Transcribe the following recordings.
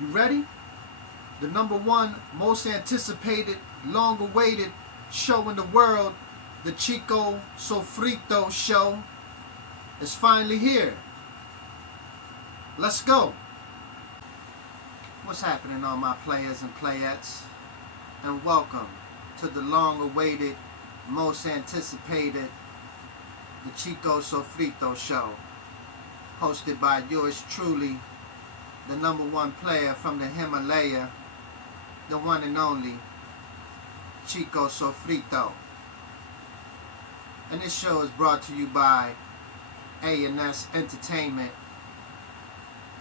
You ready? The number one most anticipated, long-awaited show in the world, the Chico Sofrito Show, is finally here. Let's go. What's happening, all my players and playettes? And welcome to the long-awaited, most anticipated, the Chico Sofrito Show, hosted by yours truly, the number one player from the Himalaya, the one and only Chico Sofrito. And this show is brought to you by A&S Entertainment.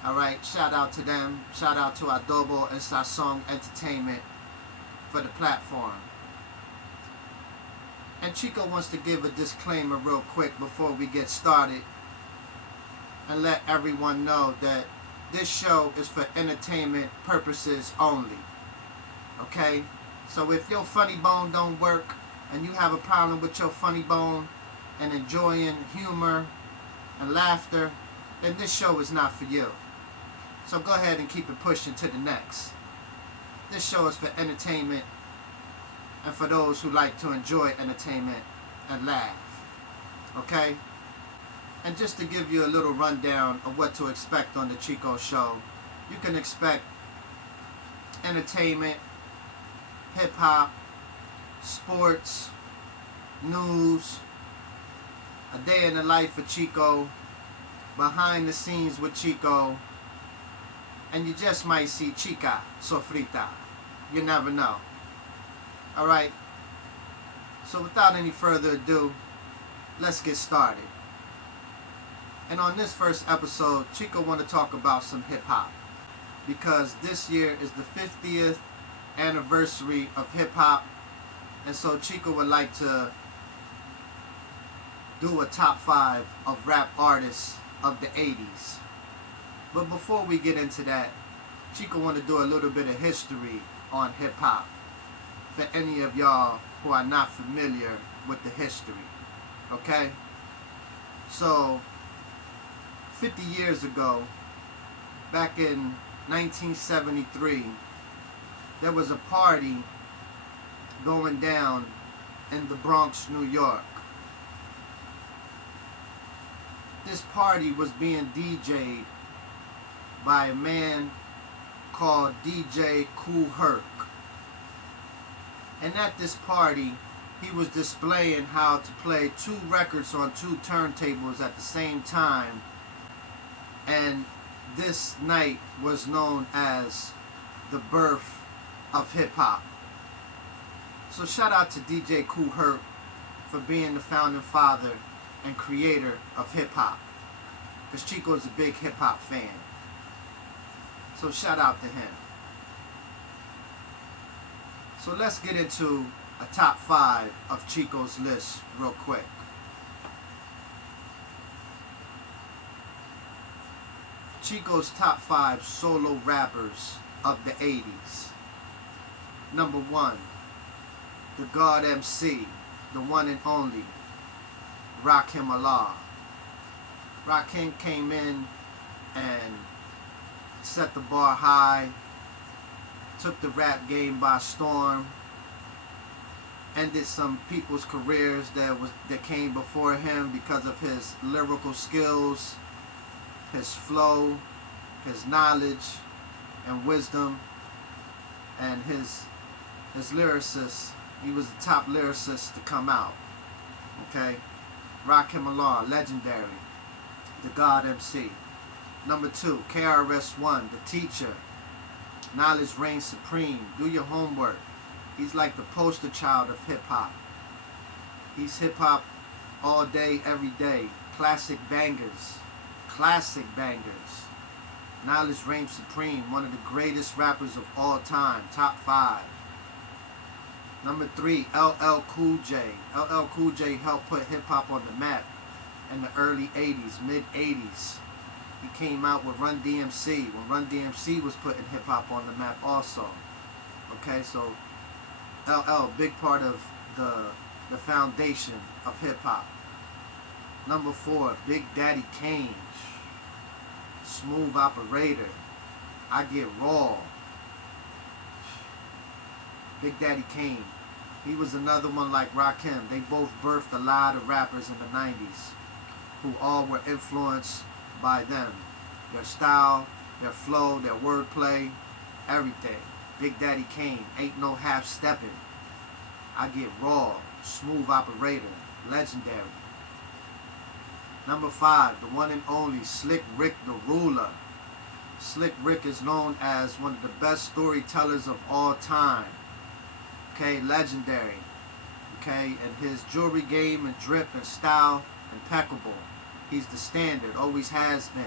Alright, shout out to them. Shout out to Adobo and Sasong Entertainment for the platform. And Chico wants to give a disclaimer real quick before we get started and let everyone know that this show is for entertainment purposes only. Okay? So if your funny bone don't work and you have a problem with your funny bone and enjoying humor and laughter, then this show is not for you. So go ahead and keep it pushing to the next. This show is for entertainment and for those who like to enjoy entertainment and laugh. Okay? And just to give you a little rundown of what to expect on the Chico Show, you can expect entertainment, hip-hop, sports, news, a day in the life of Chico, behind the scenes with Chico, and you just might see Chica Sofrita. You never know. Alright? So without any further ado, let's get started. And on this first episode, Chico want to talk about some hip-hop, because this year is the 50th anniversary of hip-hop, and so Chico would like to do a top 5 of rap artists of the 80s. But before we get into that, Chico want to do a little bit of history on hip-hop for any of y'all who are not familiar with the history. Okay? So 50 years ago, back in 1973, there was a party going down in the Bronx, New York. This party was being DJ'd by a man called DJ Kool Herc. And at this party, he was displaying how to play 2 records on 2 turntables at the same time. And this night was known as the birth of hip-hop. So shout out to DJ Kool Herc for being the founding father and creator of hip-hop, because Chico is a big hip-hop fan. So shout out to him. So let's get into a top 5 of Chico's list real quick. Chico's top 5 solo rappers of the 80s. Number 1, the God MC, the one and only Rakim Allah. Rakim came in and set the bar high, took the rap game by storm, ended some people's careers that came before him because of his lyrical skills, his flow, his knowledge and wisdom, and his lyricist. He was the top lyricist to come out. Okay? Rakim Allah, legendary. The God MC. Number 2, KRS-One, the teacher. Knowledge reigns supreme. Do your homework. He's like the poster child of hip-hop. He's hip-hop all day, every day. Classic bangers. Classic bangers. Knowledge reigns supreme. One of the greatest rappers of all time. Top 5. Number 3, LL Cool J. LL Cool J helped put hip-hop on the map in the early 80s, mid-80s. He came out with Run DMC when Run DMC was putting hip-hop on the map also. Okay, so LL, big part of the foundation of hip-hop. Number 4, Big Daddy Kane. Smooth operator. I get raw. Big Daddy Kane. He was another one like Rakim. They both birthed a lot of rappers in the 90s who all were influenced by them. Their style, their flow, their wordplay, everything. Big Daddy Kane, ain't no half stepping. I get raw, smooth operator, legendary. Number 5, the one and only Slick Rick the Ruler. Slick Rick is known as one of the best storytellers of all time. Okay, legendary. Okay, and his jewelry game and drip and style, impeccable. He's the standard, always has been.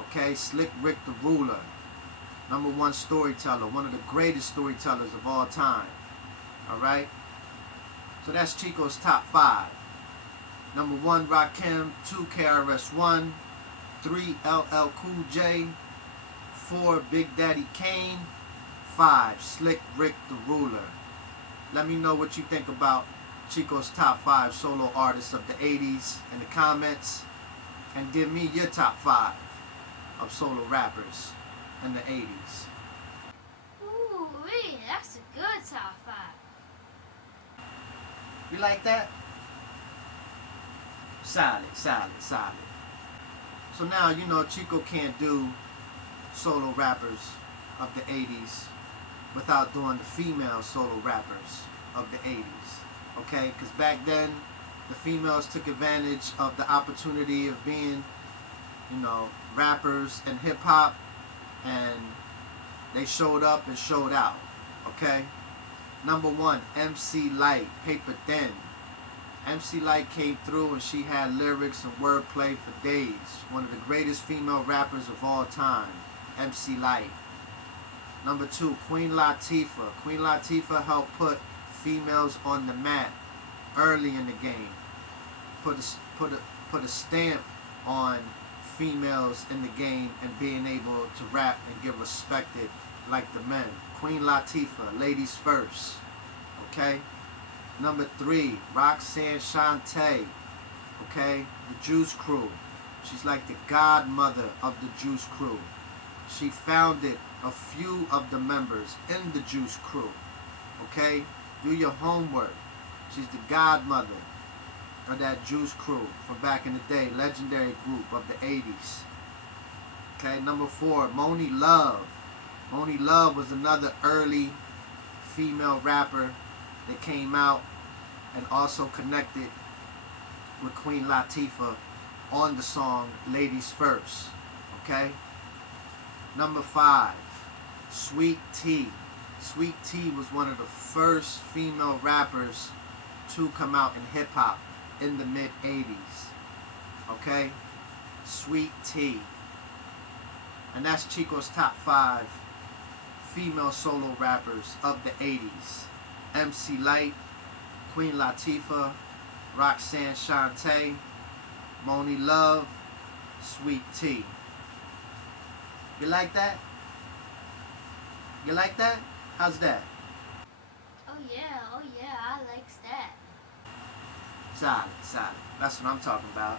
Okay, Slick Rick the Ruler. Number 1 storyteller, one of the greatest storytellers of all time. Alright? So that's Chico's top 5. Number 1, Rakim. 2, KRS-One. 3, LL Cool J. 4, Big Daddy Kane. 5, Slick Rick the Ruler. Let me know what you think about Chico's top 5 solo artists of the 80s in the comments. And give me your top 5 of solo rappers in the 80s. Ooh, that's a good top 5. You like that? Solid, solid, solid. So now, you know, Chico can't do solo rappers of the 80s without doing the female solo rappers of the 80s. Okay? Because back then, the females took advantage of the opportunity of being, you know, rappers and hip-hop, and they showed up and showed out. Okay? Number 1, MC Lyte, Paper Thin. MC Lyte came through and she had lyrics and wordplay for days. One of the greatest female rappers of all time, MC Lyte. Number 2, Queen Latifah. Queen Latifah helped put females on the map early in the game. Put a stamp on females in the game and being able to rap and get respected like the men. Queen Latifah, ladies first. Okay? Number 3, Roxanne Shante. Okay? The Juice Crew. She's like the godmother of the Juice Crew. She founded a few of the members in the Juice Crew. Okay? Do your homework. She's the godmother of that Juice Crew from back in the day. Legendary group of the 80s. Okay? Number 4, Moni Love. Moni Love was another early female rapper that came out and also connected with Queen Latifah on the song Ladies First. Okay? Number 5, Sweet Tea. Sweet Tea was one of the first female rappers to come out in hip-hop in the mid-80s. Okay? Sweet Tea. And that's Chico's top 5 female solo rappers of the 80s. MC Lyte, Queen Latifah, Roxanne Shante, Moni Love, Sweet Tea. You like that? You like that? How's that? Oh yeah, I likes that. Solid, solid. That's what I'm talking about.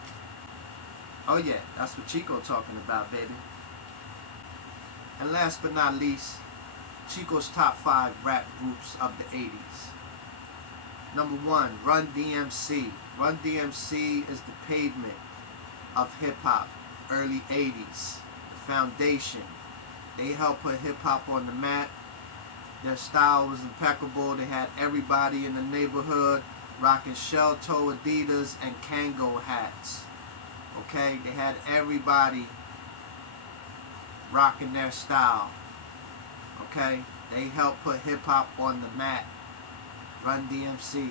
Oh yeah, that's what Chico talking about, baby. And last but not least, Chico's top 5 rap groups of the 80s. Number 1, Run DMC. Run DMC is the pavement of hip-hop, early 80s. The foundation. They helped put hip-hop on the map. Their style was impeccable. They had everybody in the neighborhood rocking shell-toe Adidas and Kango hats. Okay? They had everybody rocking their style. Okay? They helped put hip-hop on the map. Run DMC.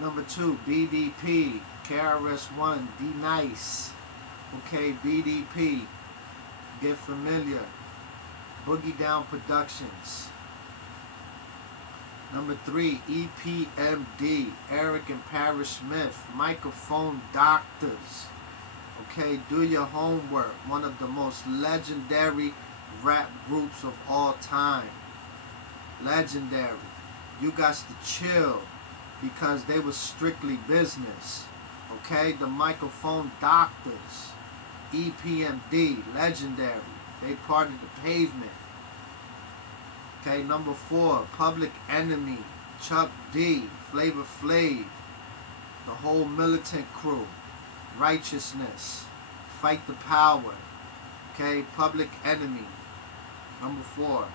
Number 2, BDP. KRS-One, D-Nice. Okay, BDP. Get familiar. Boogie Down Productions. Number 3, EPMD. Eric and Parrish Smith. Microphone Doctors. Okay, do your homework. One of the most legendary rap groups of all time. Legendary. You got to chill because they were strictly business. Okay, the Microphone Doctors. EPMD. Legendary. They parted the pavement. Okay, number 4, Public Enemy, Chuck D, Flavor Flav, the whole militant crew, Righteousness, Fight the Power. Okay, Public Enemy, number 4.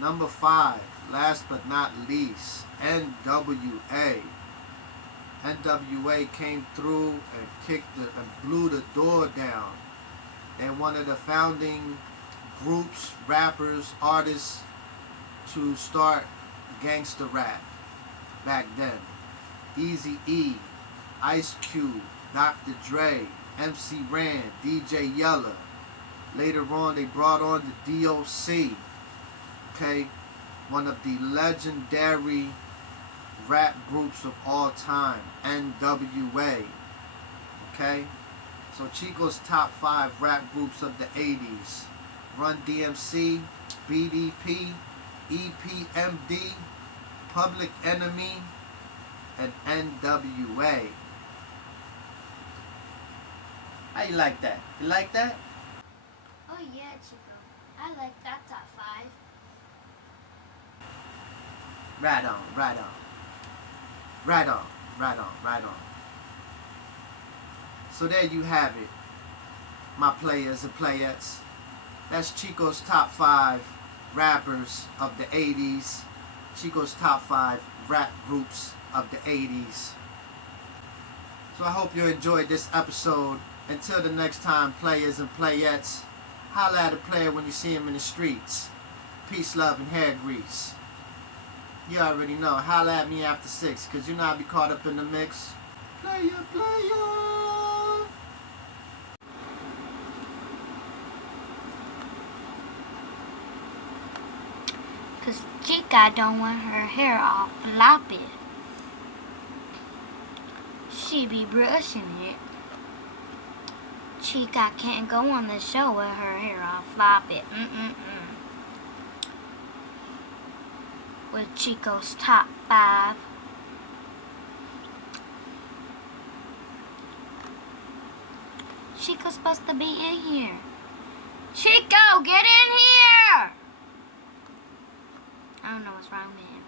Number 5, last but not least, NWA. NWA came through and kicked and blew the door down. They're one of the founding groups, rappers, artists to start gangster rap back then. Eazy-E, Ice Cube, Dr. Dre, MC Ren, DJ Yella. Later on, they brought on the DOC. Okay, one of the legendary rap groups of all time, NWA. Okay, so Chico's top 5 rap groups of the 80s: Run DMC, BDP, EPMD, Public Enemy, and NWA. How you like that? You like that? Oh yeah, Chico. I like that top 5. Right on, right on. Right on, right on, right on. So there you have it, my players and playettes. That's Chico's top 5 rappers of the 80s. Chico's top 5 rap groups of the 80s. So I hope you enjoyed this episode. Until the next time, players and playettes, holla at a player when you see him in the streets. Peace, love, and hair grease. You already know. Holla at me after 6, because you know I'll be caught up in the mix. Player, player. Cause Chica don't want her hair all floppy. She be brushing it. Chica can't go on the show with her hair all floppy. With Chico's top 5. Chico's supposed to be in here. Chico, get in here! I don't know what's wrong with him.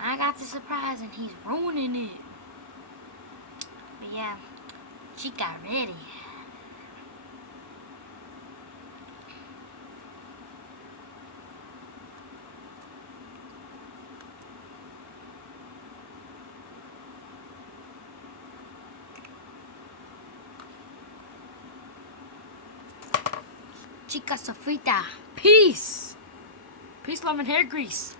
I got the surprise and he's ruining it. But yeah, she got ready. Chico Sofrito. Peace. Peace, love, and hair grease.